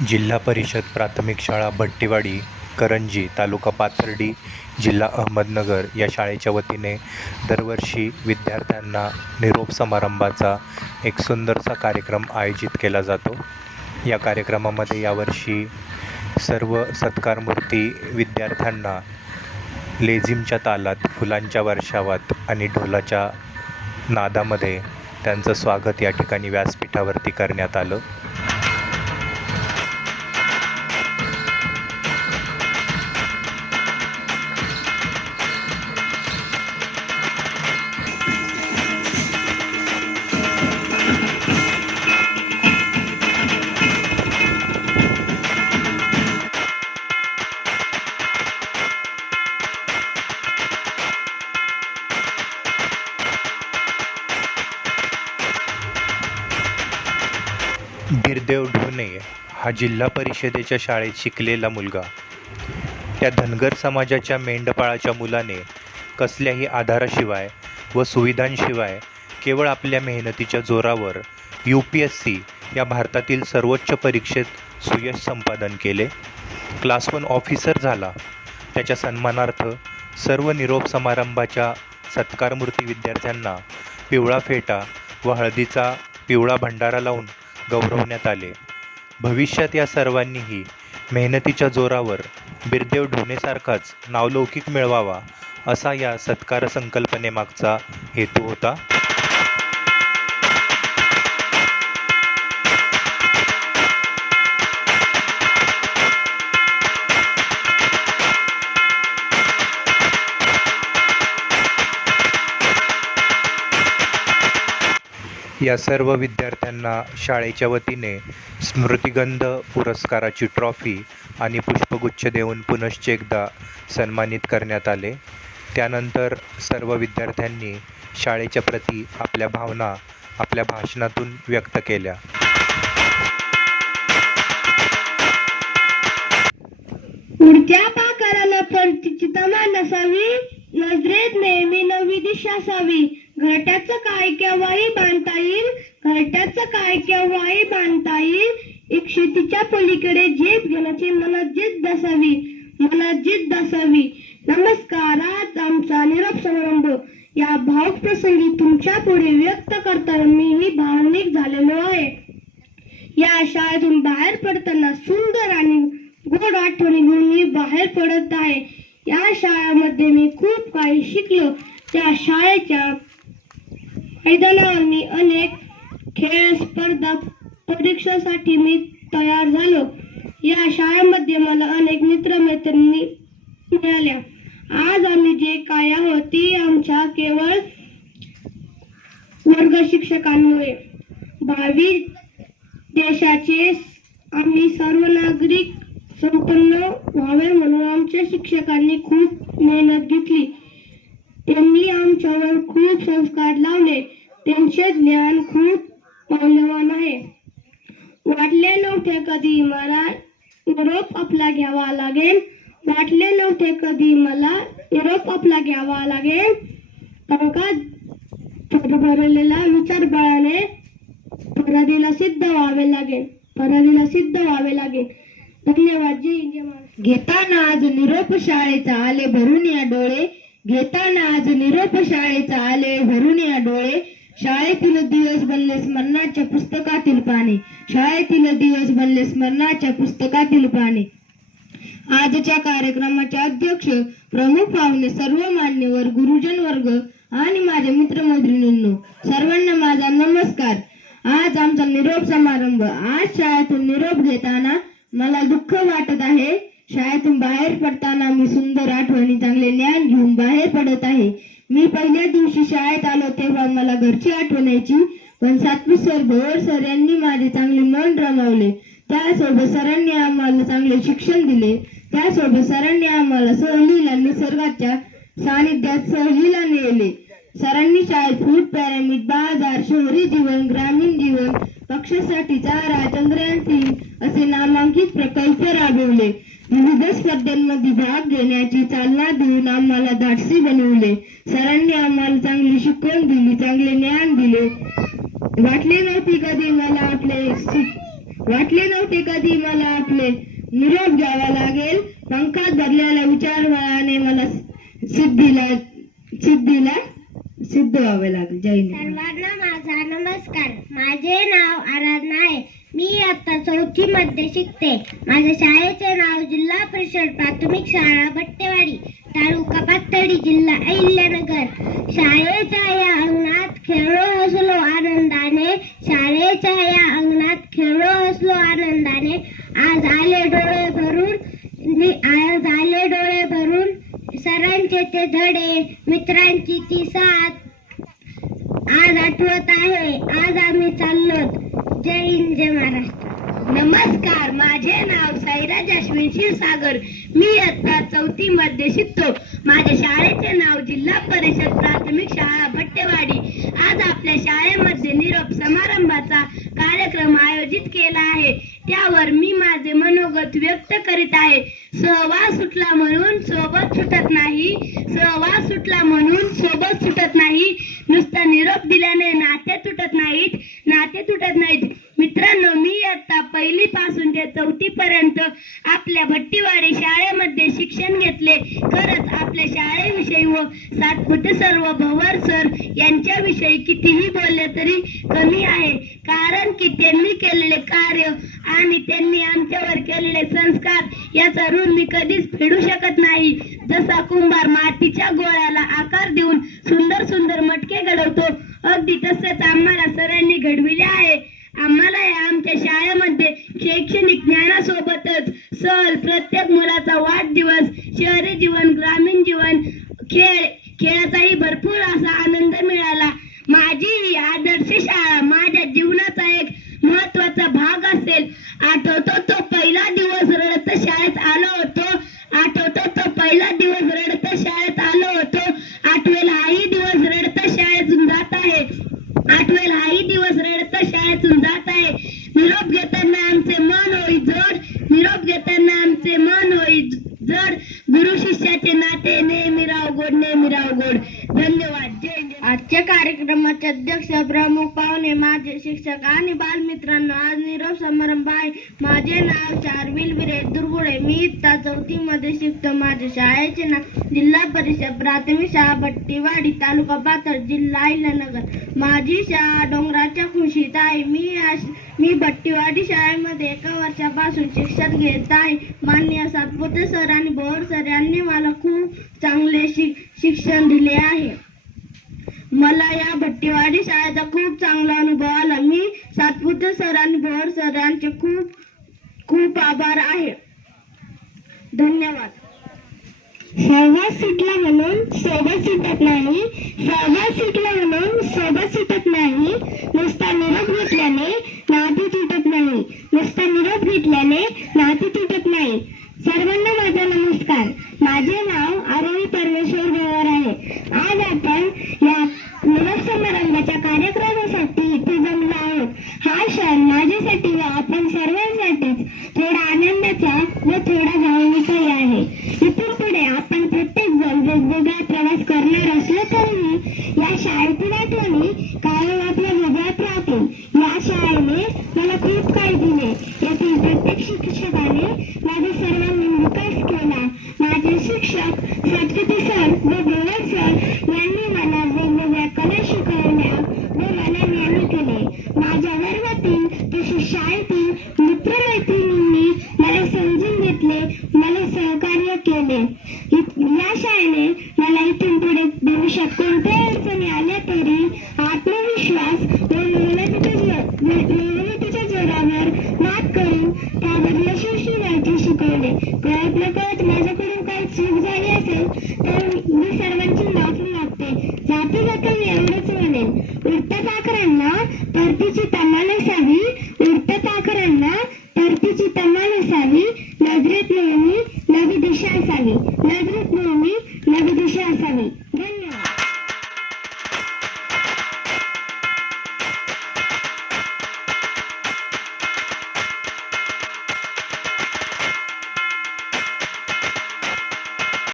जिल्हा परिषद प्राथमिक शाळा भट्टीवाडी करंजी तालुका पाथर्डी जिल्हा अहमदनगर या शाळेच्या वतीने दरवर्षी विद्यार्थ्यांना निरोप समारंभाचा एक सुंदरसा कार्यक्रम आयोजित केला जातो. या कार्यक्रमामध्ये यावर्षी सर्व सत्कारमूर्ती विद्यार्थ्यांना लेझिमच्या तालात फुलांच्या वर्षावात आणि ढोलाच्या नादामध्ये त्यांचं स्वागत या ठिकाणी व्यासपीठावरती करण्यात आलं. बिरदेव ढोणे हा जिल्हा परिषदेच्या शाळेत शिकलेला मुलगा. त्या धनगर समाजाच्या मेंढपाळाच्या मुलाने कसल्याही आधाराशिवाय व सुविधांशिवाय केवळ आपल्या मेहनतीच्या जोरावर यू पी एस सी या भारतातील सर्वोच्च परीक्षेत सुयश संपादन केले. क्लास वन ऑफिसर झाला. त्याच्या सन्मानार्थ सर्व निरोप समारंभाच्या सत्कारमूर्ती विद्यार्थ्यांना पिवळा फेटा व हळदीचा पिवळा भंडारा लावून गौरवण्यात आले. भविष्यात या सर्वांनीही मेहनतीच्या जोरावर बिरदेव ढोणेसारखाच नावलौकिक मिळवावा असा या सत्कार संकल्पनेमागचा हेतू होता. या सर्व विद्यार्थ्यांना शाळेच्या वतीने स्मृतिगंध पुरस्काराची ट्रॉफी आणि पुष्पगुच्छ देऊन पुनश्च एकदा सन्मानित करण्यात आले. त्यानंतर सर्व विद्यार्थ्यांनी शाळेच्या प्रती आपल्या भावना आपल्या भाषणातून व्यक्त केल्या. पाकाराला परतीची तमा नसावी नजरेत नेहमी नवी दिशा असावी. घरट्याचं काय केव्हाही बांधता येईल घरट्याचं काय केव्हाही बांधता येईल एक शेतीच्या पलीकडे जीत घेण्याची मला जिद्द असावी मला जिद्द असावी. नमस्कार आज आमचा निरोप समारंभ. या भावक प्रसंगी तुमच्यापुढे व्यक्त करताना मीही भावनिक झालेलो आहे. या शाळेतून बाहेर पडताना सुंदर आणि गोड आठवणी घेऊन मी बाहेर पडत आहे. या शाळेमध्ये मी खूप काही शिकलो. त्या शाळेच्या मैदानावर मी अनेक खेळ स्पर्धा परीक्षेसाठी मी तयार झालो. या शाळेमध्ये मला अनेक मित्रमैत्रिणी मिळाल्या. आज आम्ही जे काय आहोत ती आमच्या केवळ वर्ग शिक्षकांमुळे. भावी देशाचे आम्ही सर्व नागरिक संपन्न व्हावे म्हणून आमच्या शिक्षकांनी खूप मेहनत घेतली. त्यांनी त्यांच्यावर खूप संस्कार लावले. त्यांचे ज्ञान खूप मौल्यवान आहे. वाटले नव्हते कधी मला निरोप आपला घ्यावा लागेल. वाटले नव्हते कधी मला युरोप आपला घ्यावा लागेल. पंकज भरलेला विचार बळाने पराधीला सिद्ध व्हावे लागेल. पराधीला सिद्ध व्हावे लागेल. धन्यवाद. जय जय घेताना आज निरोप शाळेचा आले भरून या डोळे. घेताना आज निरोप शाळेचा आले भरून या डोळे. शाळेतील दिवस बनले स्मरणाच्या पुस्तकातील पाने. शाळेतील दिवस बनले स्मरणाच्या पुस्तकातील पाने. आजच्या कार्यक्रमाचे अध्यक्ष प्रमुख पाहुणे सर्व मान्यवर गुरुजन वर्ग आणि माझे मित्रमैत्रिणींनो सर्वांना माझा नमस्कार. आज आमचा निरोप समारंभ. आज शाळेतून निरोप घेताना मला दुःख वाटत आहे. शाळेतून बाहेर पडताना मी सुंदर आठवणी चांगले ज्ञान घेऊन बाहेर पडत आहे. मी पहिल्या दिवशी शाळेत आलो तेव्हा मला घरची आठवण यायची. पण सातवी सर भोवर सर यांनी माझे चांगले मन रमवले. त्यासोबत सरांनी आम्हाला चांगले शिक्षण दिले. त्यासोबत सरांनी आम्हाला सहलीला निसर्गाच्या सानिध्यात सहलीला नेले. सरांनी शाळेत फूड पॅरामिड बाजार शहरी जीवन ग्रामीण जीवन पक्षासाठी चारा चंद्रयान तीन असे नामांकित प्रकल्प राबवले. विविध स्पर्धांमध्ये भाग घेण्याची चालना देऊन आम्हाला धाडसी बनवले. सरांनी आम्हाला चांगली शिकवण दिली चांगले ज्ञान दिले. वाटले नव्हते कधी मला आपले वाटले नव्हते कधी मला आपले निरोप घ्यावा लागेल. पंखात धरलेल्या विचारवाने मला सिद्धीला सिद्धीला सिद्ध व्हावे लागेल. जय सर्वांना माझा नमस्कार. माझे नाव आराधना आहे चौथी मध्ये शिकते. माझ्या शाळेचे नाव जिल्हा परिषद प्राथमिक शाळा बट्टेवाडी तालुका पातळी जिल्हा अहिल्यानगर. शाळेच्या या अंगणात खेळलो हसलो आनंदाने शाळेच्या या अंगणात खेळलो हसलो आनंदाने आज आले डोळे भरून आज आले डोळे भरून सरांचे ते धडे मित्रांची ती साथ. आज आठवत आहे आज आम्ही चाललो जय हिंद जय महाराष्ट्र. नमस्कार माझे नाव साईराज अश्विन क्षीरसागर. मी इयत्ता चौथी मध्ये शिकतो. माझ्या शाळेचे नाव जिल्हा परिषद प्राथमिक शाळा भट्टेवाडी. आज आपल्या शाळेमध्ये निरोप समारंभाचा कार्यक्रम आयोजित केला आहे. त्यावर मी माझे मनोगत व्यक्त करीत आहे. सहवास सुटला म्हणून सोबत सुटत नाही. सहवास सुटला म्हणून सोबत सुटत नाही. नुसता निरोप दिल्याने नाते तुटत नाहीत. नाते तुटत नाहीत. मित्रांनो मी आता पहिली पासून ते चौथी पर्यंत आपल्या भट्टीवाडी शाळेमध्ये शिक्षण घेतले. खरंच आपल्या शाळेविषयी व सातपुते सर व भवर सर यांच्याविषयी कितीही बोलले तरी कमी आहे. कारण की त्यांनी केलेले कार्य आणि त्यांनी आमच्यावर केलेले संस्कार याचा ऋण मी कधीच फेडू शकत नाही. जसा कुंभार मातीच्या गोळ्याला आकार देऊन सुंदर सुंदर मटके घडवतो अगदी तसेच आम्हाला सरांनी घडविले आहे. आम्हाला या आमच्या शाळेमध्ये शैक्षणिक ज्ञानासोबतच सहल प्रत्येक मुलाचा वाढदिवस शहरी जीवन ग्रामीण जीवन खेळ खेळाचाही भरपूर असा आनंद मिळाला. माझी ही आदर्श शाळा माझ्या जीवनाचा एक महत्त्वाचा भाग असेल. आठवतो तो पहिला दिवस रडत शाळेत आलो होतो आठवतो तो पहिला दिवस रडत शाळेत आलो होतो आठवेल हाही दिवस रडत शाळेतून जात आहे आठवेल हाही दिवस रडत शाळेतून जात आहे निरोप घेताना आमचे मन होई जड निरोप घेताना आमचे मन होई जड गुरु शिष्याचे नाते नेहमी राव गोड नेहमी राव गोड धन्यवाद जय हिंद. आजच्या कार्यक्रमाचे अध्यक्ष प्रमुख पाहुणे माझे शिक्षक आणि बालमित्रांनो आज निरोप समारंभ आहे. माझे नाव चारविल विरे दुर्गुडे मी इत्ता चौथी मध्ये शिकतो. माझ्या शाळेचे नाव जिल्हा परिषद प्राथमिक शाळा भट्टीवाडी तालुका पाथर जिल्हा अहिल्यानगर. माझी शाळा डोंगराच्या खुशीत आहे. मी या मी भट्टीवाडी शाळेमध्ये एका वर्षापासून शिक्षण घेत आहे. मान्य सातपुते सर आणि भोर सर यांनी मला खूप चांगले शिक शिक्षण दिले आहे. मला या भट्टीवाडी शाळेचा खूप चांगला अनुभव आला. मी सातपुते सर आणि भोर खूप खूप आभार आहे. धन्यवाद. सहवास सुटला म्हणून सोबत सुटत नाही. सहवास सुटला म्हणून सोबत सुटत नाही. नुसता निरोप घेतल्याने नाती तुटत नाही. नुसता निरोप घेतल्याने नाती तुटत नाही. सर्वांना माझा नमस्कार. माझे नाव आरोही परमेश्वर देवर आहे आज आपण या निरोप समारंभाच्या कार्यक्रमासाठी इथे जमलो आहोत हा क्षण माझ्यासाठी व आपण सर्वांसाठीच थोडा आनंदाचा व थोडा भावनिकही आहे. इथून पुढे आपण प्रत्येक जण वेगवेगळा प्रवास करणार असलो तरीही या शाळेतील आठवणी कायम मात त्यावर यशस्वी व्हायचे शिकवले कळत नकळत माझ्याकडून काही चूक झाली असेल तर मी सर्वांची माफी